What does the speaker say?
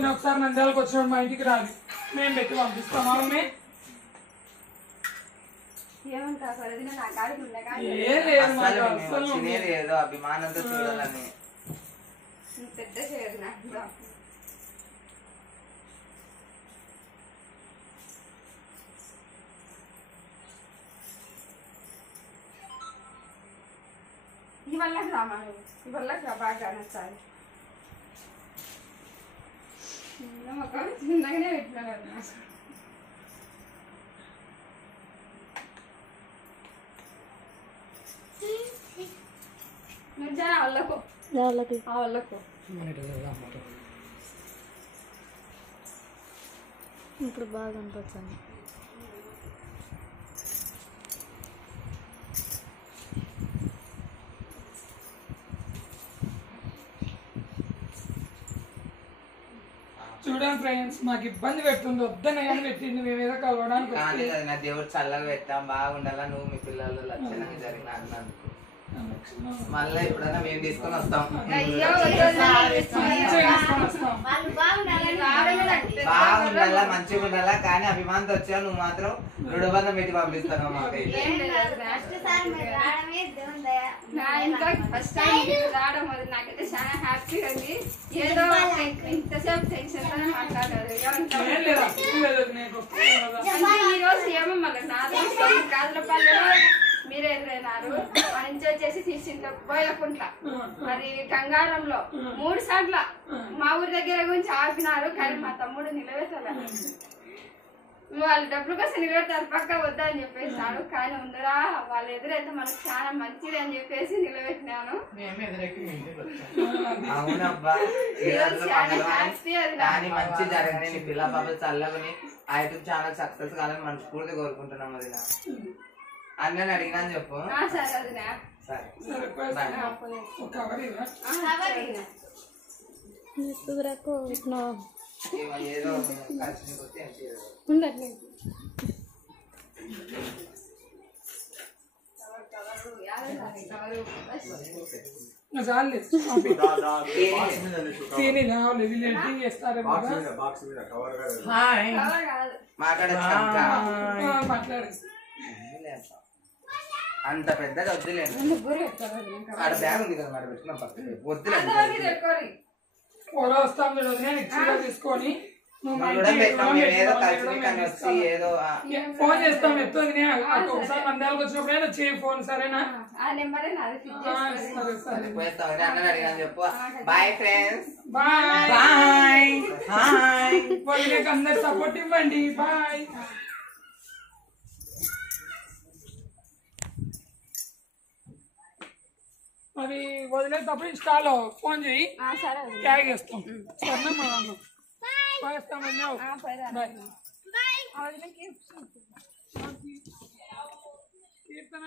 వదిన ఒకసారి నంద్యాలకు వచ్చినప్పుడు మా ఇంటికి రాదు, మేము పెట్టి పంపిస్తాం. మమ్మీ ఏదో అభిమానంతో చూడాలని పెద్ద చేయదు నాకు. ఇవల్ల రామా ఇవల్ల బాగా నచ్చాలి. చిన్నగానే పెట్టినా కదా వాళ్ళకు వాళ్ళకు ఇప్పుడు బాగా అనిపించింది. చూడండి ఫ్రెండ్స్, మాకు ఇబ్బంది పెడుతుంది, వద్దనే కానీ పెట్టింది, మేమేదో కలవడానికి. కానీ నా దేవుడు చల్లగా పెట్టాం, బాగుండాలా నువ్వు మీ పిల్లలు లక్షణంగా జరిగిన అన్నందుకు. మళ్ళీ ఎప్పుడైనా మేము తీసుకొని వస్తాం. బాగుండాలా మంచిగా ఉండాలా, కానీ అభిమానంతో వచ్చా నువ్వు మాత్రం రుణబంధం పెట్టి పంపిస్తాను. మాకైతే నాకైతే చాలా హ్యాపీగా ఉంది. ఏదో ఇంతసేపు టెన్షన్ మాట్లాడారు. ఈ రోజు ఏమో మళ్ళీ నా కాదులపల్లిలో మీరే ఎదురైనారు. మా నుంచి వచ్చేసి తీసింట్లో బోయలకుంట్ల, మరి గంగారంలో 3 సార్ల మా ఊరి దగ్గర గురించి ఆపినారు, కానీ మా తమ్ముడు నిలబెట్టాలి. వాళ్ళు డబ్బుల కోసం నిలబెడతారు, పక్క వద్దా అని చెప్పేసాడు. కానీ ఉందరా వాళ్ళ ఎదురైతే మనకు చాలా మంచిది అని చెప్పేసి నిలబెట్టినాను. అవునబ్బా, మంచి జరగని నీ పిల్ల పాపలు చల్లవని ఆ యూట్యూబ్ ఛానల్ సక్సెస్ కావాలని మనస్ఫూర్తి కోరుకుంటున్నాం. అది అన్నని అడిగినా చెప్పు. ఏదో మాట్లాడు. అంత పెద్దగా వద్దులేండి. ఆడ బ్యాగ్ ఉంది కదా మరి పెట్టిన పక్కన వద్దులేండి. తీసుకొని ఏదో వచ్చి ఏదో ఫోన్ చేస్తాం. ఎత్తుంది ఒకసారి నంద్యాలకు వచ్చినప్పుడైనా చేయి ఫోన్, సరేనా? సరే అన్నని అడిగాను చెప్పు. Boy friends, bye bye bye. వాళ్ళకి అందరు సపోర్ట్ ఇవ్వండి. బాయ్. అది వదిలేటప్పుడు ఇన్స్టాలో ఫోన్ చేయి, ట్యాగ్ చేస్తాం. సరేనా? మా దాంట్లో కీర్తన